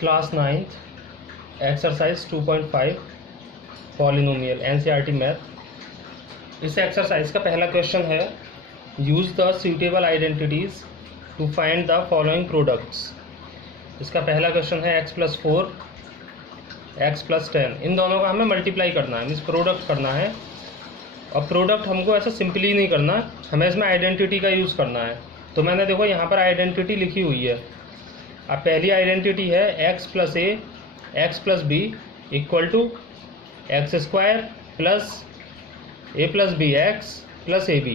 Class 9th exercise 2.5 polynomial NCERT math. इस exercise का पहला क्वेश्चन है use the suitable identities to find the following products. इसका पहला क्वेश्चन है x+4 x+10, इन दोनों का हमें मल्टीप्लाई करना है, मीन्स प्रोडक्ट करना है। और प्रोडक्ट हमको ऐसा सिंपली नहीं करना, हमें इसमें आइडेंटिटी का यूज़ करना है। तो मैंने देखो यहाँ पर आइडेंटिटी लिखी हुई है। अब पहली आइडेंटिटी है x+a x+b equal to x² plus a+b x plus ab।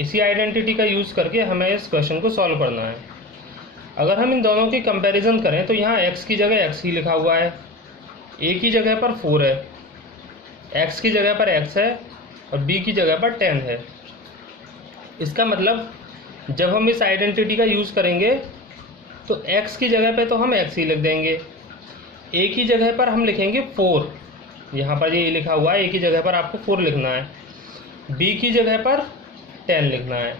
इसी आइडेंटिटी का यूज़ करके हमें इस क्वेश्चन को सॉल्व करना है। अगर हम इन दोनों की कंपैरिजन करें तो यहाँ x की जगह x ही लिखा हुआ है, a की जगह पर 4 है, x की जगह पर x है और b की जगह पर 10 है। इसका मतलब जब हम इस आइडेंटिटी का यूज़ करेंगे तो x की जगह पे तो हम x ही लिख देंगे, a की जगह पर हम लिखेंगे 4, यहाँ पर ये लिखा हुआ है, a की जगह पर आपको 4 लिखना है, b की जगह पर 10 लिखना है।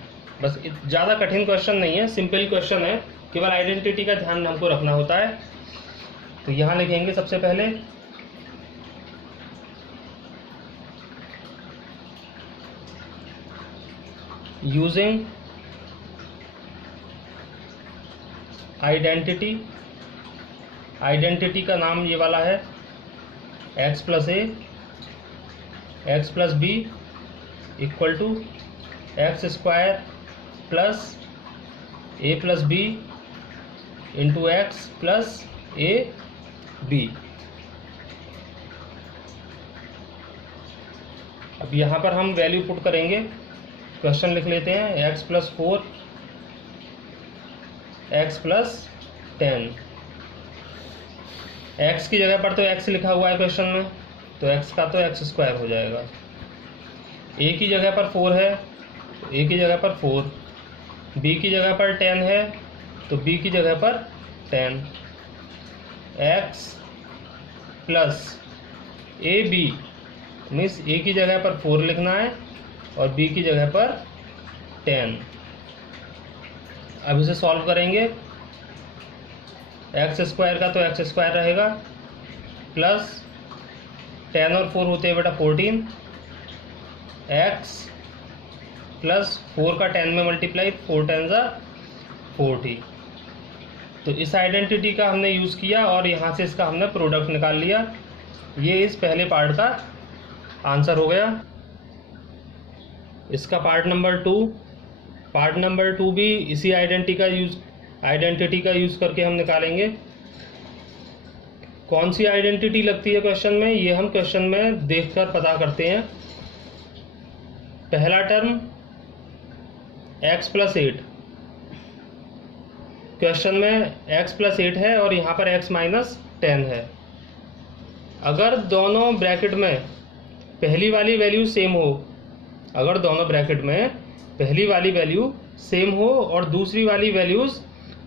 बस ज़्यादा कठिन क्वेश्चन नहीं है, सिंपल क्वेश्चन है, केवल आइडेंटिटी का ध्यान हमको रखना होता है। तो यहाँ लिखेंगे सबसे पहले यूजिंग आइडेंटिटी का नाम ये वाला है x+a x+b equal to x² plus a+b into x plus ab। अब यहाँ पर हम वैल्यू पुट करेंगे, क्वेश्चन लिख लेते हैं x+4 x+10। x की जगह पर तो x लिखा हुआ है क्वेश्चन में, तो x का तो x² हो जाएगा। a की जगह पर 4 है, तो a की जगह पर 4, b की जगह पर 10 है, तो b की जगह पर 10, x plus ab means a की जगह पर 4 लिखना है और b की जगह पर 10। अब इसे सॉल्व करेंगे, x² का तो x² रहेगा प्लस 10 और 4 होते हैं बेटा 14, x प्लस 4 का 10 में मल्टीप्लाई, 4 10 40। तो इस आइडेंटिटी का हमने यूज़ किया और यहाँ से इसका हमने प्रोडक्ट निकाल लिया। ये इस पहले पार्ट का आंसर हो गया। इसका पार्ट नंबर 2 भी इसी आइडेंटिटी का यूज़ करके हम निकालेंगे। कौन सी आइडेंटिटी लगती है क्वेश्चन में, ये हम क्वेश्चन में देखकर पता करते हैं। पहला टर्म x+8, क्वेश्चन में x+8 है और यहाँ पर x-10 है। अगर दोनों ब्रैकेट में पहली वाली वैल्यू सेम हो, अगर दोनों ब्रैकेट में पहली वाली वैल्यू सेम हो और दूसरी वाली वैल्यूज़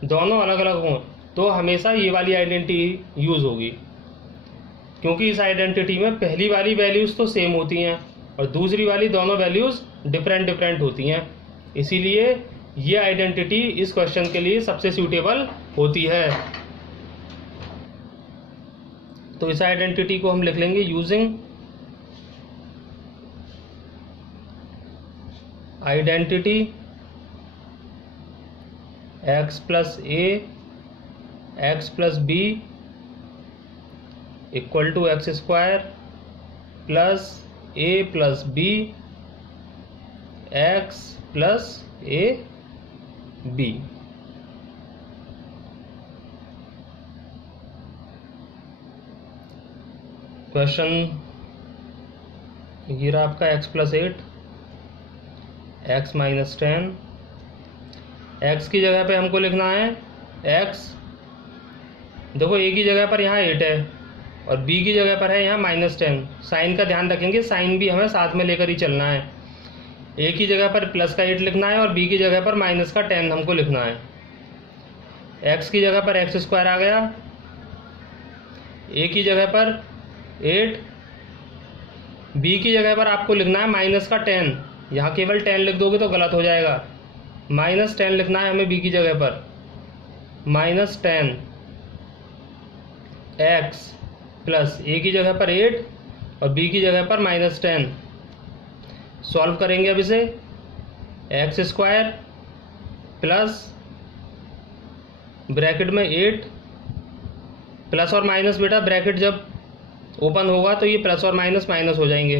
दोनों अलग अलग हों, तो हमेशा ये वाली आइडेंटिटी यूज़ होगी, क्योंकि इस आइडेंटिटी में पहली वाली वैल्यूज़ तो सेम होती हैं और दूसरी वाली दोनों वैल्यूज़ डिफरेंट होती हैं। इसीलिए ये आइडेंटिटी इस क्वेश्चन के लिए सबसे सूटेबल होती है। तो इस आइडेंटिटी को हम लिख लेंगे using identity x+a x+b equal to x² plus a+b x plus ab। Question ये रहा आपका x+8 x-10। x की जगह पे हमको लिखना है x, देखो a की जगह पर यहाँ 8 है और b की जगह पर है यहाँ -10। साइन का ध्यान रखेंगे, साइन भी हमें साथ में लेकर ही चलना है। a की जगह पर +8 लिखना है और b की जगह पर -10 हमको लिखना है। x की जगह पर x² आ गया, a की जगह पर 8, b की जगह पर आपको लिखना है -10। यहाँ केवल 10 लिख दोगे तो गलत हो जाएगा, -10 लिखना है हमें b की जगह पर, -10 एक्स प्लस ए की जगह पर 8 और बी की जगह पर -10। सॉल्व करेंगे अब इसे, एक्स स्क्वायर प्लस ब्रैकेट में 8 प्लस और माइनस, बेटा ब्रैकेट जब ओपन होगा तो ये प्लस और माइनस माइनस हो जाएंगे।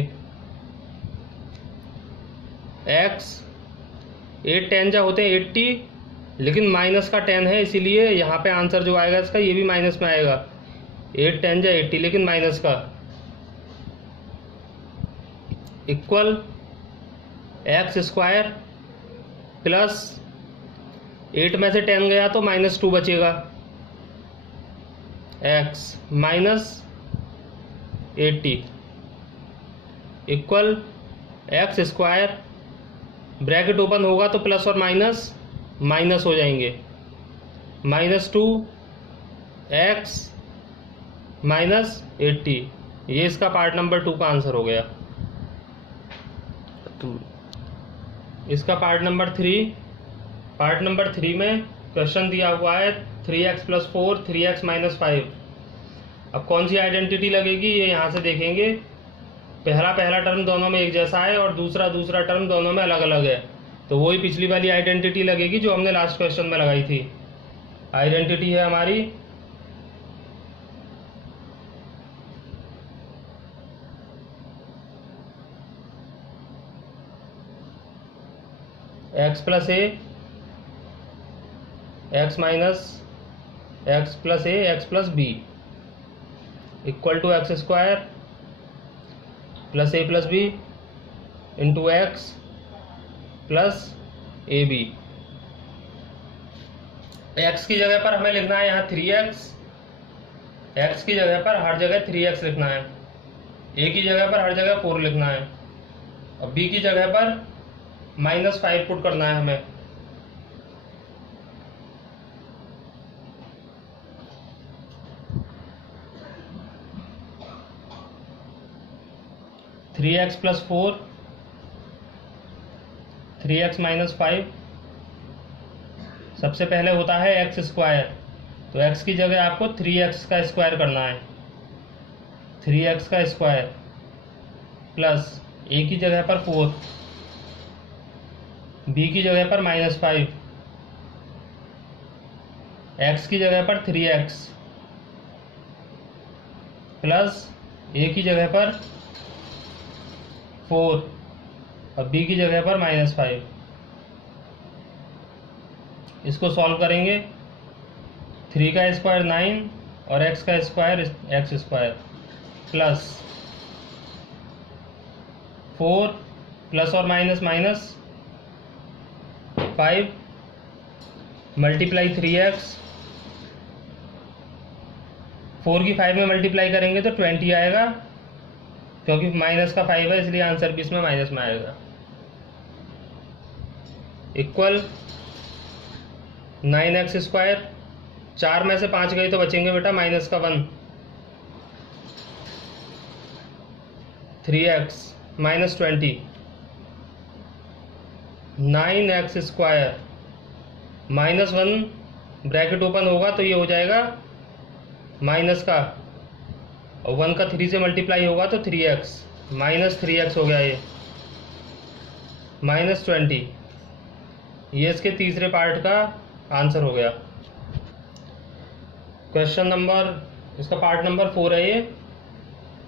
एक्स 8 10 जा होते हैं 80, लेकिन माइनस का 10 है, इसीलिए यहाँ पे आंसर जो आएगा इसका ये भी माइनस में आएगा। 8 10 जा 80, लेकिन माइनस का, इक्वल एक्स स्क्वायर प्लस 8 में से 10 गया तो -2 बचेगा, x minus 80 equal x square, bracket open होगा तो प्लस और माइनस माइनस हो जाएंगे, -2 एक्स -80। ये इसका पार्ट नंबर 2 का आंसर हो गया। इसका पार्ट नंबर 3 में क्वेश्चन दिया हुआ है 3x + 4 3x - 5। अब कौन सी आइडेंटिटी लगेगी ये यहाँ से देखेंगे। पहला टर्म दोनों में एक जैसा है और दूसरा टर्म दोनों में अलग अलग है, तो वही पिछली वाली आइडेंटिटी लगेगी जो हमने लास्ट क्वेश्चन में लगाई थी। आइडेंटिटी है हमारी x + a x - x + a x + b equal to X square plus a + b into X plus A B. एक्स की जगह पर हमें लिखना है यहाँ 3x, एक्स की जगह पर हर जगह 3x लिखना है, a की जगह पर हर जगह 4 लिखना है और b की जगह पर -5 पुट करना है हमें। (3x + 4 3x - 5) सबसे पहले होता है एक्स स्क्वायर, तो x की जगह आपको 3x का स्क्वायर करना है, 3x का स्क्वायर प्लस a की जगह पर 4, b की जगह पर -5, x की जगह पर 3x प्लस a की जगह पर 4 और b की जगह पर -5। इसको सॉल्व करेंगे, 3 का स्क्वायर 9 और x का square x square plus 4 plus और माइनस माइनस 5 मल्टीप्लाई 3x, 4 की 5 में मल्टीप्लाई करेंगे तो 20 आएगा, क्योंकि माइनस का 5 है इसलिए आंसर भी इसमें माइनस में आएगा। इक्वल 9x स्क्वायर, 4 में से 5 गई तो बचेंगे बेटा माइनस का 1, 3x -20, 9x square -1 bracket open होगा तो ये हो जाएगा माइनस का, और 1 का 3 से मल्टीप्लाई होगा तो 3x, -3x हो गया ये, -20। ये इसके तीसरे पार्ट का आंसर हो गया। क्वेश्चन नंबर, इसका पार्ट नंबर 4 है ये।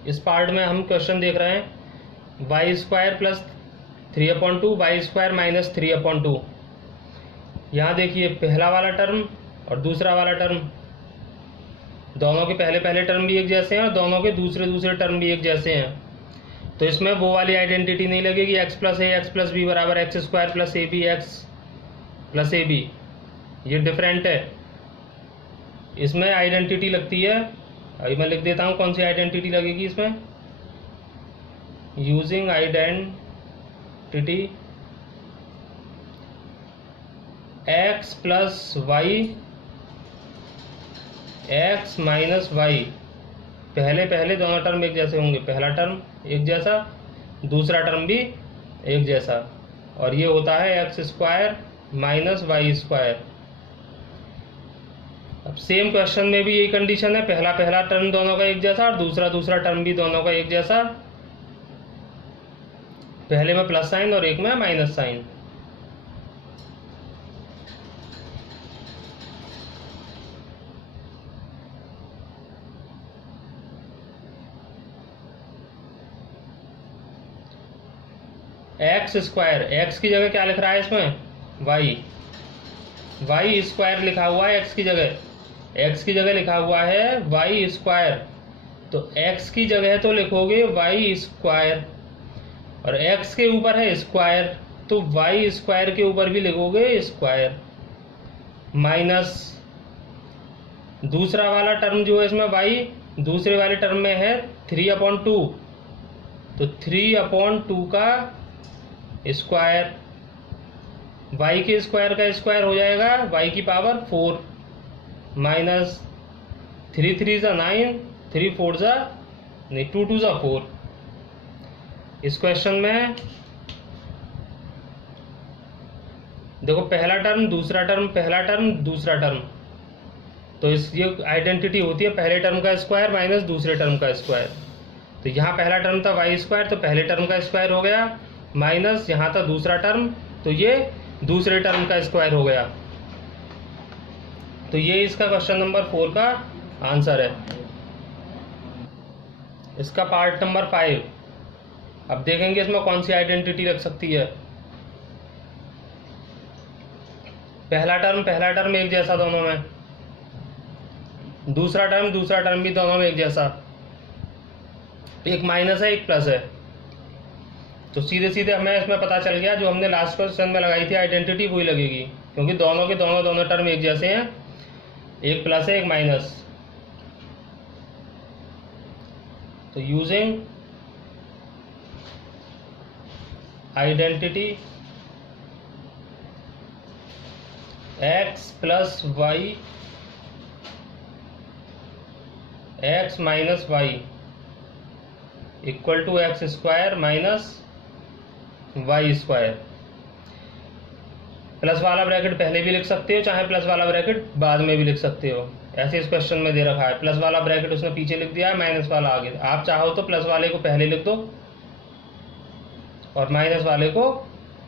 इस पार्ट में हम क्वेश्चन देख रहे हैं y² + 3/2 y² - 3/2। यहाँ देखिए पहला वाला टर्म और दूसरा वाला टर्म, दोनों के पहले टर्म भी एक जैसे हैं और दोनों के दूसरे टर्म भी एक जैसे हैं, तो इसमें वो वाली आइडेंटिटी नहीं लगेगी x + a x + b बराबर x² + ab x + ab, ये डिफरेंट है। इसमें आइडेंटिटी लगती है, अभी मैं लिख देता हूँ कौन सी आइडेंटिटी लगेगी इसमें। Using identity x + y x - y, पहले दोनों टर्म एक जैसे होंगे, पहला टर्म एक जैसा, दूसरा टर्म भी एक जैसा, और ये होता है x² - y²। अब सेम क्वेश्चन में भी यही कंडीशन है, पहला टर्म दोनों का एक जैसा और दूसरा टर्म भी दोनों का एक जैसा। पहले में प्लस साइन और एक में minus sign. X square, X की जगह क्या लिख रहा है इसमें, वाई स्क्वायर लिखा हुआ है एक्स की जगह, एक्स की जगह लिखा हुआ है वाई स्क्वायर। तो एक्स की जगह तो लिखोगे वाई स्क्वायर और एक्स के ऊपर है स्क्वायर, तो वाई स्क्वायर के ऊपर भी लिखोगे स्क्वायर, माइनस दूसरा वाला टर्म जो है इसमें वाई, दूसरे वाले टर्म में है 3/2, तो 3/2 का स्क्वायर, वाई के स्क्वायर का स्क्वायर हो जाएगा वाई की पावर 4, माइनस 3 3 ज़ा 9, 3 4 ज़ा नहीं 2 2 ज़ा 4। इस क्वेश्चन में देखो पहला टर्म दूसरा टर्म, पहला टर्म दूसरा टर्म, तो इस ये आइडेंटिटी होती है पहले टर्म का स्क्वायर माइनस दूसरे टर्म का स्क्वायर। तो यहाँ पहला टर्म था वाई स्क्वायर, तो पहले टर्म का स्क्वायर हो गया, माइनस यहाँ था दूसरा टर्म, तो ये दूसरे टर्म का स्क्वायर हो गया। तो ये इसका क्वेश्चन नंबर 4 का आंसर है। इसका पार्ट नंबर 5, अब देखेंगे इसमें कौन सी आइडेंटिटी रख सकती है। पहला टर्म एक जैसा दोनों में, दूसरा टर्म भी दोनों में एक जैसा, एक माइनस है एक प्लस है, तो सीधे सीधे हमें इसमें पता चल गया जो हमने लास्ट क्वेश्चन में लगाई थी आइडेंटिटी वही लगेगी, क्योंकि दोनों के दोनों टर्म एक जैसे हैं, एक प्लस है एक माइनस। तो using identity X plus Y, X minus Y equal to X square minus Y square. Plus वाला ब्रैकेट पहले भी लिख सकते हो, चाहे प्लस वाला ब्रैकेट बाद में भी लिख सकते हो, ऐसे इस क्वेश्चन में दे रखा है। प्लस वाला ब्रैकेट उसने पीछे लिख दिया है, माइनस वाला आगे, आप चाहो तो प्लस वाले को पहले लिख दो और माइनस वाले को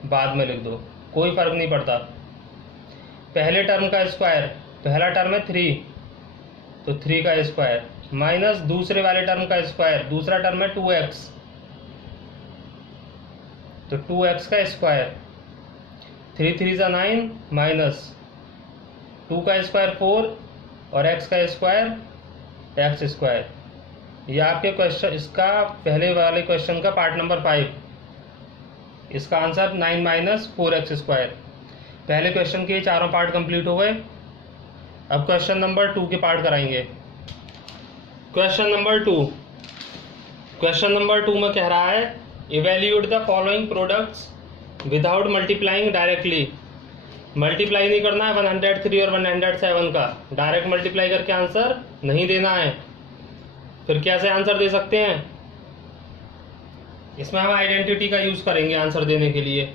बाद में लिख दो, कोई फर्क नहीं पड़ता। पहले टर्म का स्क्वायर, पहला टर्म है 3, तो 3 का स्क्वायर, माइनस दूसरे वाले टर्म का स्क्वायर, दूसरा टर्म है 2x, तो 2x का स्क्वायर, 3 3 ज़ा 9, माइनस 2 का स्क्वायर 4 और x का स्क्वायर x स्क्वायर। ये आपके क्वेश्चन, इसका पहले वाले क्वेश्चन का पार्ट नंबर 5, इसका आंसर 9 माइनस 4x स्क्वायर। पहले क्वेश्चन के चारों पार्ट कंप्लीट हो गए। अब क्वेश्चन नंबर 2 के पार्ट कराएंगे। क्वेश्चन नंबर 2 में कह रहा है evaluate the following products without multiplying directly. Multiply नहीं करना है 103 और 107 का, डायरेक्ट मल्टीप्लाई करके आंसर नहीं देना है। फिर कैसे आंसर दे सकते हैं, इसमें हम आइडेंटिटी का यूज करेंगे आंसर देने के लिए।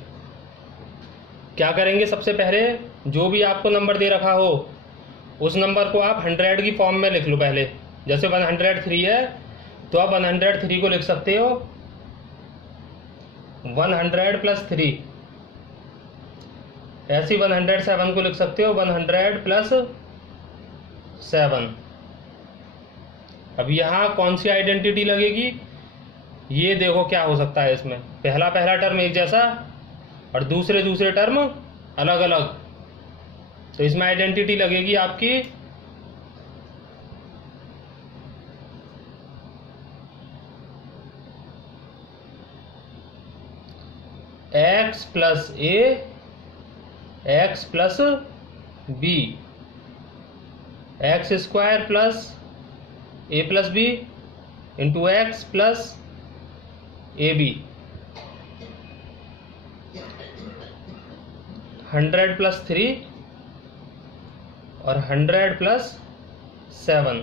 क्या करेंगे, सबसे पहले जो भी आपको नंबर दे रखा हो उस नंबर को आप 100 की फॉर्म में लिख लो। पहले जैसे 103 है तो आप 103 को लिख सकते हो 100 प्लस 3, ऐसी 107 को लिख सकते हो 100 प्लस 7। अब यहाँ कौन सी आइडेंटिटी लगेगी, ये देखो क्या हो सकता है इसमें। पहला टर्म एक जैसा और दूसरे टर्म अलग अलग, तो इसमें आइडेंटिटी लगेगी आपकी x plus A X plus B, X square plus A plus B into X plus A B, 100 plus 3 और 100 प्लस 7।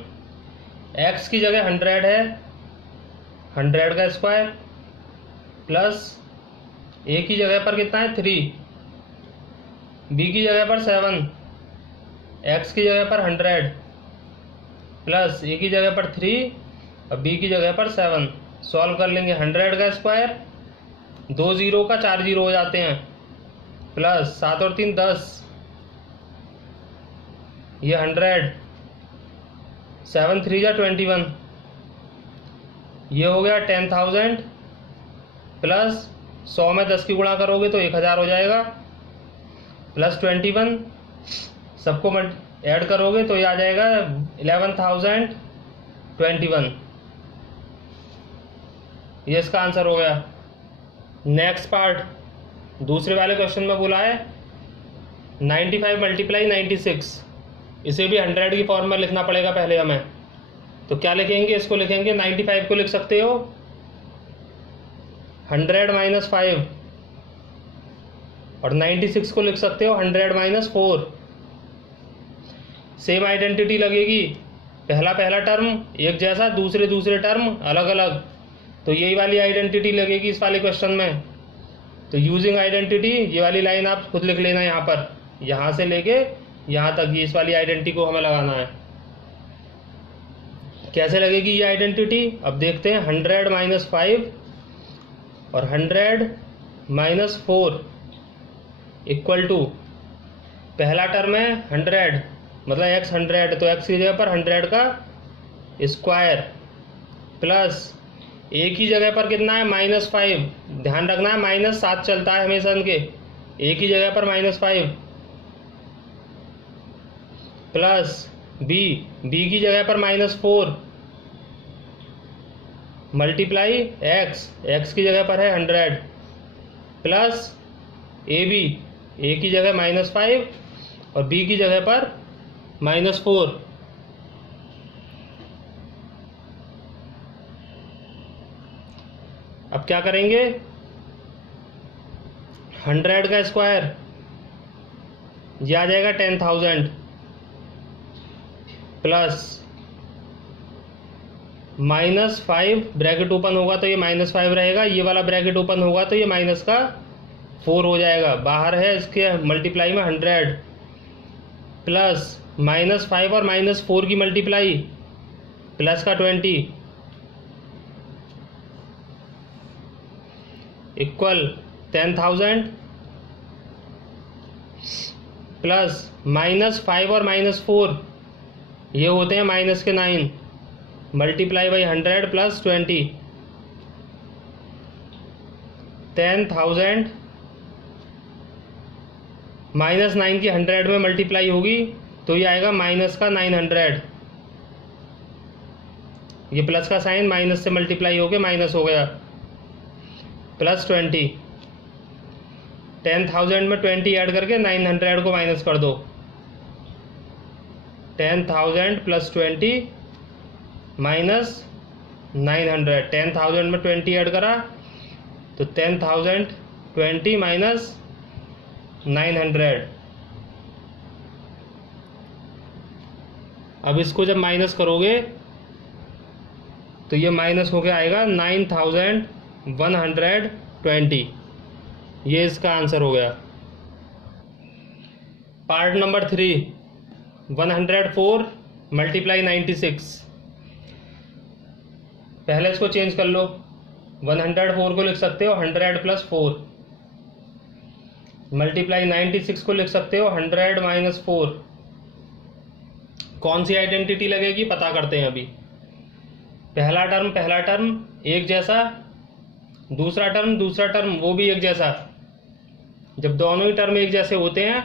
x की जगह 100 है, 100 का स्क्वायर प्लस a की जगह पर कितना है 3, b की जगह पर 7, x की जगह पर 100 प्लस a की जगह पर 3 और b की जगह पर 7। सॉल्व कर लेंगे। 100 का स्क्वायर, 2 जीरो का 4 जीरो हो जाते हैं, प्लस 7 और 3 10, ये 100, 7 3 जा 21, ये हो गया 10,000 प्लस 100 में 10 की गुणा करोगे तो 1000 हो जाएगा, प्लस 21 सबको ऐड करोगे तो ये आ जाएगा 11,021। ये इसका आंसर हो गया। नेक्स्ट पार्ट, दूसरे वाले क्वेश्चन में बोला है 95 मल्टीप्लाई 96, इसे भी 100 की फॉर्म में लिखना पड़ेगा पहले हमें। तो क्या लिखेंगे, इसको लिखेंगे 95 को लिख सकते हो 100 माइनस 5 और 96 को लिख सकते हो 100 माइनस 4। सेम आइडेंटिटी लगेगी, पहला टर्म एक जैसा, दूसरे टर्म अलग अलग, तो यही वाली आइडेंटिटी लगेगी इस वाले क्वेश्चन में। तो यूजिंग आइडेंटिटी, ये वाली लाइन आप खुद लिख लेना यहाँ पर, यहाँ से लेके यहाँ तक ये इस वाली आइडेंटिटी को हमें लगाना है। कैसे लगेगी ये आइडेंटिटी, अब देखते हैं। 100 माइनस 5 और 100 माइनस 4 इक्वल टू, पहला टर्म है 100 मतलब x 100, तो x की जगह पर 100 का स्क्वायर, प्लस a की जगह पर कितना है -5, ध्यान रखना है -7 चलता है हमेशा इनके, a की जगह पर -5, प्लस b की जगह पर -4 मल्टीप्लाई x की जगह पर है 100, प्लस a की जगह -5 और b की जगह पर -4। अब क्या करेंगे, 100 का स्क्वायर ये आ जाएगा 10,000 प्लस -5, ब्रैकेट ओपन होगा तो ये -5 रहेगा, ये वाला ब्रैकेट ओपन होगा तो ये माइनस का 4 हो जाएगा, बाहर है इसके मल्टीप्लाई में 100, प्लस -5 और -4 की मल्टीप्लाई प्लस का 20 इक्वल 10,000 प्लस -5 और -4 ये होते हैं माइनस के 9 मल्टीप्लाई बाई 100 प्लस 20, 10,000 -9 की 100 में मल्टीप्लाई होगी तो ये आएगा माइनस का 900, ये प्लस का साइन माइनस से मल्टीप्लाई हो गया माइनस हो गया, प्लस 20, 10,000 में 20 ऐड करके 900 को माइनस कर दो, 10,000 प्लस 20 माइनस 900, 10,000 में 20 ऐड करा तो 10,020 माइनस 900। अब इसको जब माइनस करोगे तो ये माइनस होके आएगा 9,120, ये इसका आंसर हो गया। Part number 3, 104 multiply 96। पहले इसको चेंज कर लो, 104 को लिख सकते हो 100 प्लस 4 मल्टीप्लाई 96 को लिख सकते हो 100 माइनस 4। कौन सी आइडेंटिटी लगेगी पता करते हैं अभी। पहला टर्म एक जैसा, दूसरा टर्म वो भी एक जैसा। जब दोनों ही टर्म एक जैसे होते हैं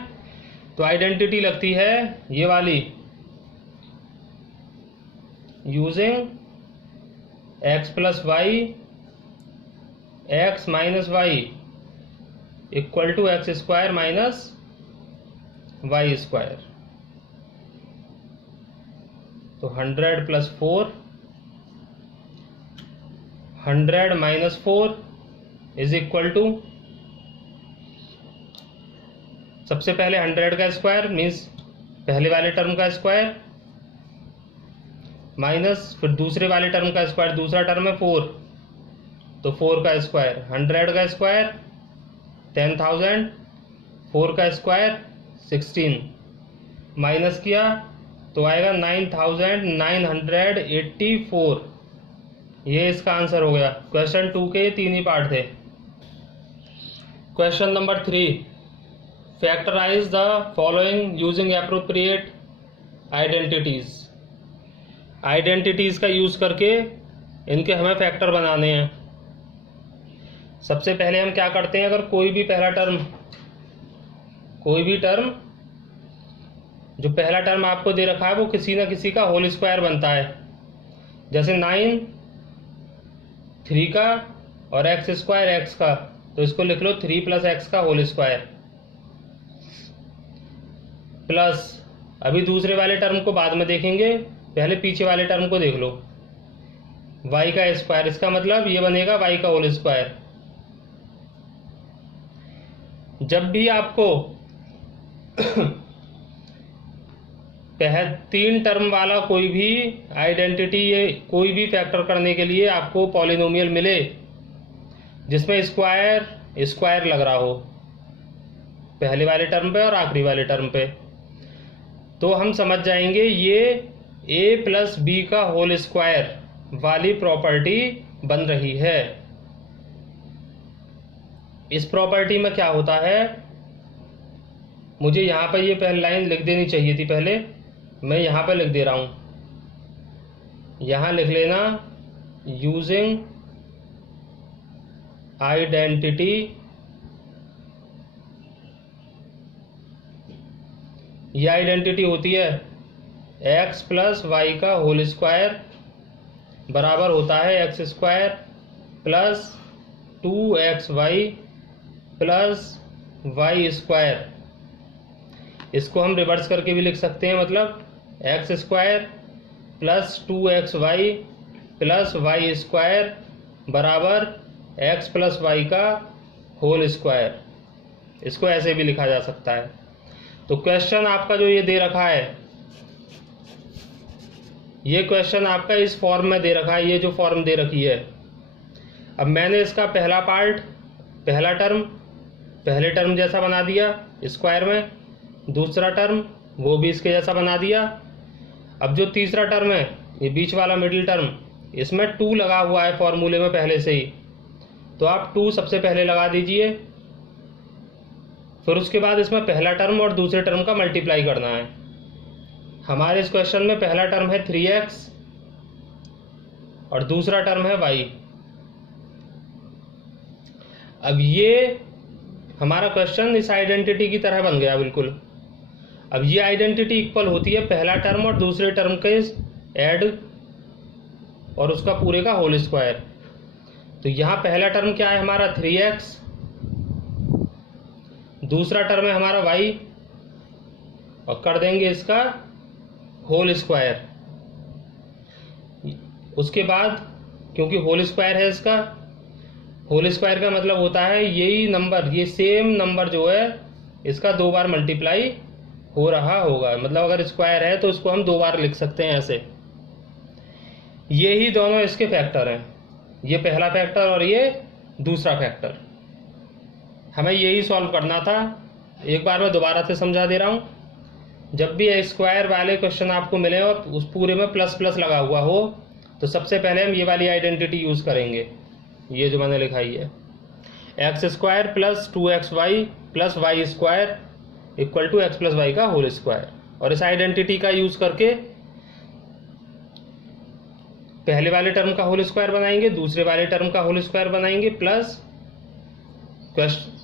तो आइडेंटिटी लगती है ये वाली, using x plus Y x minus Y equal to X square minus Y square. तो 100 plus 4, 100 minus 4 is equal to, सबसे पहले 100 का स्क्वायर मीन्स पहले वाले टर्म का स्क्वायर, माइनस फिर दूसरे वाले टर्म का स्क्वायर, दूसरा टर्म है 4 तो 4 का स्क्वायर, 100 का स्क्वायर 10,000, 4 का स्क्वायर 16, माइनस किया तो आएगा 9984। ये इसका आंसर हो गया। क्वेश्चन 2 के 3 ही पार्ट थे। Question number 3, factorise the following using appropriate identities. Identities का यूज करके इनके हमें फैक्टर बनाने हैं। सबसे पहले हम क्या करते हैं, अगर कोई भी टर्म जो पहला टर्म आपको दे रखा है वो किसी ना किसी का होल स्क्वायर बनता है। जैसे 9 3 का और एक्स स्क्वायर एक्स का, तो इसको लिख लो 3 + x का होल स्क्वायर, प्लस अभी दूसरे वाले टर्म को बाद में देखेंगे, पहले पीछे वाले टर्म को देख लो, y का स्क्वायर, इसका मतलब ये बनेगा y का होल स्क्वायर। जब भी आपको 3 टर्म वाला कोई भी आइडेंटिटी, ये कोई भी फैक्टर करने के लिए आपको पॉलिनोमियल मिले जिसमें स्क्वायर लग रहा हो पहले वाले टर्म पे और आखिरी वाले टर्म पे, तो हम समझ जाएंगे ये a + b का होल स्क्वायर वाली प्रॉपर्टी बन रही है। इस प्रॉपर्टी में क्या होता है, मुझे यहाँ पर ये पहली लाइन लिख देनी चाहिए थी, पहले मैं यहाँ पर लिख दे रहा हूँ। यहाँ लिख लेना यूजिंग आइडेंटिटी ये आइडेंटिटी होती है x + y का होल स्क्वायर बराबर होता है x² + 2xy + y²। इसको हम रिवर्स करके भी लिख सकते हैं, मतलब x² + 2xy + y² बराबर x + y का होल स्क्वायर। इसको ऐसे भी लिखा जा सकता है। तो क्वेश्चन आपका जो ये दे रखा है, ये क्वेश्चन आपका इस फॉर्म में दे रखा है, ये जो फॉर्म दे रखी है। अब मैंने इसका पहला पार्ट, पहला टर्म पहले टर्म जैसा बना दिया स्क्वायर में, दूसरा टर्म वो भी इसके जैसा बना दिया। अब जो तीसरा टर्म है, ये बीच वाला मिडिल टर्म, इसमें 2 लगा हुआ है फॉर्मूले में पहले से ही, तो आप 2 सबसे पहले लगा दीजिए। फिर उसके बाद इसमें पहला टर्म और दूसरे टर्म का मल्टीप्लाई करना है। हमारे इस क्वेश्चन में पहला टर्म है 3x और दूसरा टर्म है y। अब ये हमारा क्वेश्चन इस आइडेंटिटी की तरह बन गया बिल्कुल। अब ये आइडेंटिटी इक्वल होती है पहला टर्म और दूसरे टर्म के ऐड और उसका पूरे का होल स्क्वायर। तो यहाँ पहला टर्म क्या है हमारा 3x, दूसरा टर्म है हमारा y और कर देंगे इसका होल स्क्वायर। उसके बाद क्योंकि होल स्क्वायर है, इसका होल स्क्वायर का मतलब होता है यही नंबर, ये सेम नंबर जो है इसका 2 बार मल्टीप्लाई हो रहा होगा। मतलब अगर स्क्वायर है तो इसको हम 2 बार लिख सकते हैं ऐसे। ये ही दोनों इसके फैक्टर हैं, ये पहला फैक्टर और ये दूसरा फैक्टर। हमें यही सॉल्व करना था। एक बार मैं दोबारा से समझा दे रहा हूँ। जब भी स्क्वायर वाले क्वेश्चन आपको मिले और उस पूरे में प्लस प्लस लगा हुआ हो, तो सबसे पहले हम ये वाली आइडेंटिटी यूज़ करेंगे, ये जो मैंने लिखाई है, x² + 2xy + y² = x + y का होल स्क्वायर। और इस आइडेंटिटी का यूज़ करके पहले वाले टर्म का होल स्क्वायर बनाएंगे, दूसरे वाले टर्म का होल स्क्वायर बनाएंगे, प्लस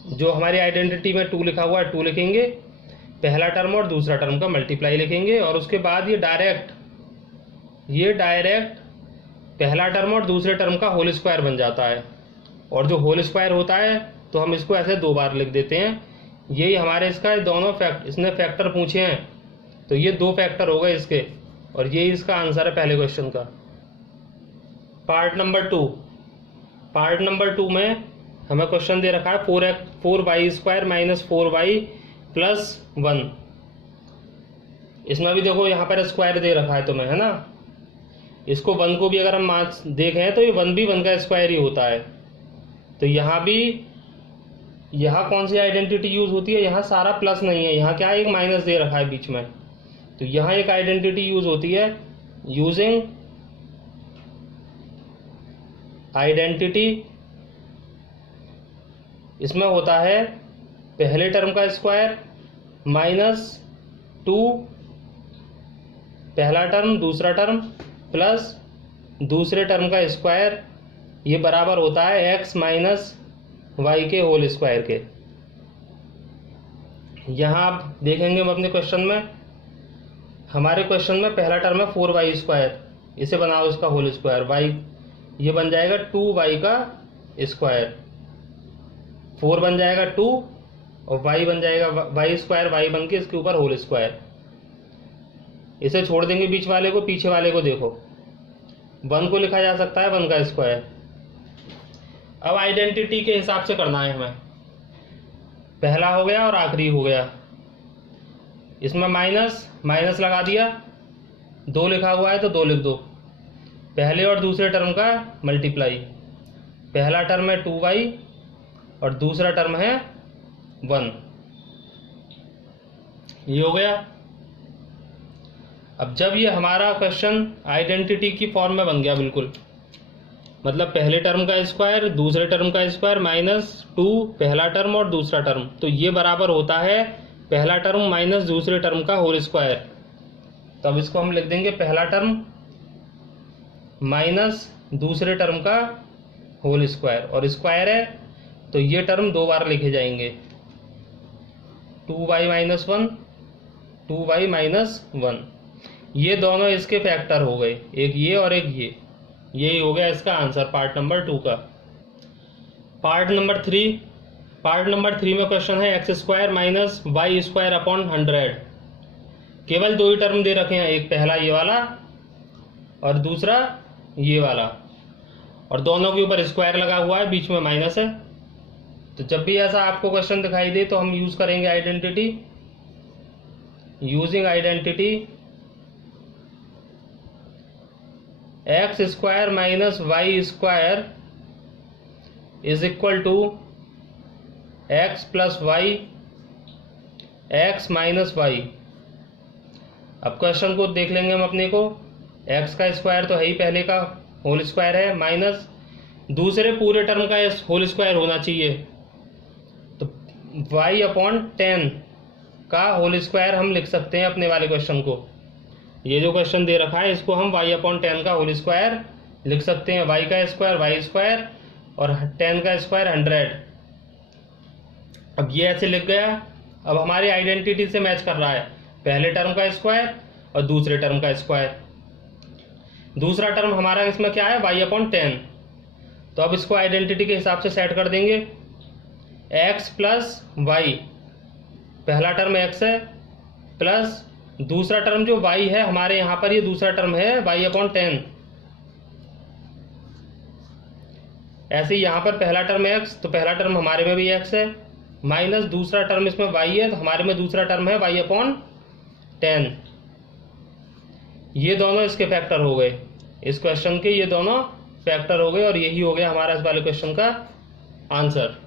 जो हमारी आइडेंटिटी में 2 लिखा हुआ है 2 लिखेंगे, पहला टर्म और दूसरा टर्म का मल्टीप्लाई लिखेंगे, और उसके बाद ये डायरेक्ट पहला टर्म और दूसरे टर्म का होल स्क्वायर बन जाता है। और जो होल स्क्वायर होता है तो हम इसको ऐसे 2 बार लिख देते हैं। यही हमारे इसका दोनों इसने फैक्टर पूछे हैं, तो ये 2 फैक्टर हो गए इसके, और यही इसका आंसर है पहले क्वेश्चन का। पार्ट नंबर 2 में हमें क्वेश्चन दे रखा है 4y² - 4y + 1। इसमें भी देखो यहाँ पर स्क्वायर दे रखा है तुम्हें, है ना। इसको 1 को भी अगर हम देखें तो ये 1 भी 1 का स्क्वायर ही होता है। तो यहाँ भी, यहाँ कौन सी आइडेंटिटी यूज होती है, यहाँ सारा प्लस नहीं है, यहाँ क्या है एक माइनस दे रखा है बीच में। तो यहाँ एक आइडेंटिटी यूज होती है, यूजिंग आइडेंटिटी। इसमें होता है पहले टर्म का स्क्वायर माइनस 2 पहला टर्म दूसरा टर्म प्लस दूसरे टर्म का स्क्वायर, ये बराबर होता है x माइनस वाई के होल स्क्वायर के। यहाँ आप देखेंगे हम अपने क्वेश्चन में, हमारे क्वेश्चन में पहला टर्म है 4y स्क्वायर, इसे बनाओ इसका होल स्क्वायर, y ये बन जाएगा 2y का स्क्वायर, 4 बन जाएगा 2 और y बन जाएगा y स्क्वायर, y बन के इसके ऊपर होल स्क्वायर। इसे छोड़ देंगे बीच वाले को, पीछे वाले को देखो 1 को लिखा जा सकता है 1 का स्क्वायर। अब आइडेंटिटी के हिसाब से करना है हमें, पहला हो गया और आखिरी हो गया, इसमें माइनस माइनस लगा दिया, 2 लिखा हुआ है तो 2 लिख दो, पहले और दूसरे टर्म का मल्टीप्लाई, पहला टर्म है 2y और दूसरा टर्म है 1, ये हो गया। अब जब ये हमारा क्वेश्चन आइडेंटिटी की फॉर्म में बन गया बिल्कुल, मतलब पहले टर्म का स्क्वायर दूसरे टर्म का स्क्वायर माइनस 2 पहला टर्म और दूसरा टर्म, तो ये बराबर होता है पहला टर्म माइनस दूसरे टर्म का होल स्क्वायर। तो अब इसको हम लिख देंगे पहला टर्म माइनस दूसरे टर्म का होल स्क्वायर, और स्क्वायर है तो ये टर्म 2 बार लिखे जाएंगे, 2y माइनस 1 2y माइनस 1, ये दोनों इसके फैक्टर हो गए, एक ये और एक ये, यही हो गया इसका आंसर पार्ट नंबर 2 का। पार्ट नंबर 3 में क्वेश्चन है X square minus Y square upon 100। केवल 2 ही टर्म दे रखे हैं, एक पहला ये वाला और दूसरा ये वाला, और दोनों के ऊपर स्क्वायर लगा हुआ है, बीच में माइनस है। तो जब भी ऐसा आपको क्वेश्चन दिखाई दे तो हम यूज करेंगे identity, using identity X square minus Y square is equal to X plus Y X minus Y. अब क्वेश्चन को देख लेंगे हम अपने को, एक्स का स्क्वायर तो है ही, पहले का होल स्क्वायर है, माइनस दूसरे पूरे टर्म का होल स्क्वायर होना चाहिए, तो वाई अपॉन 10 का होल स्क्वायर हम लिख सकते हैं अपने वाले क्वेश्चन को। ये जो क्वेश्चन दे रखा है इसको हम y अपॉन 10 का होल स्क्वायर लिख सकते हैं, y का स्क्वायर y स्क्वायर और 10 का स्क्वायर 100। अब ये ऐसे लिख गया। अब हमारी आइडेंटिटी से मैच कर रहा है, पहले टर्म का स्क्वायर और दूसरे टर्म का स्क्वायर। दूसरा टर्म हमारा इसमें क्या है, y अपॉन 10, तो अब इसको आइडेंटिटी के हिसाब से सेट कर देंगे, x प्लस वाई, पहला टर्म x है प्लस दूसरा टर्म जो y है हमारे यहाँ पर, ये दूसरा टर्म है y अपॉन 10। ऐसे ही यहाँ पर पहला टर्म है x, तो पहला टर्म हमारे में भी x है, माइनस दूसरा टर्म इसमें y है, तो हमारे में दूसरा टर्म है y अपॉन 10। ये दोनों इसके फैक्टर हो गए, इस क्वेश्चन के ये दोनों फैक्टर हो गए, और यही हो गया हमारा इस वाले क्वेश्चन का आंसर।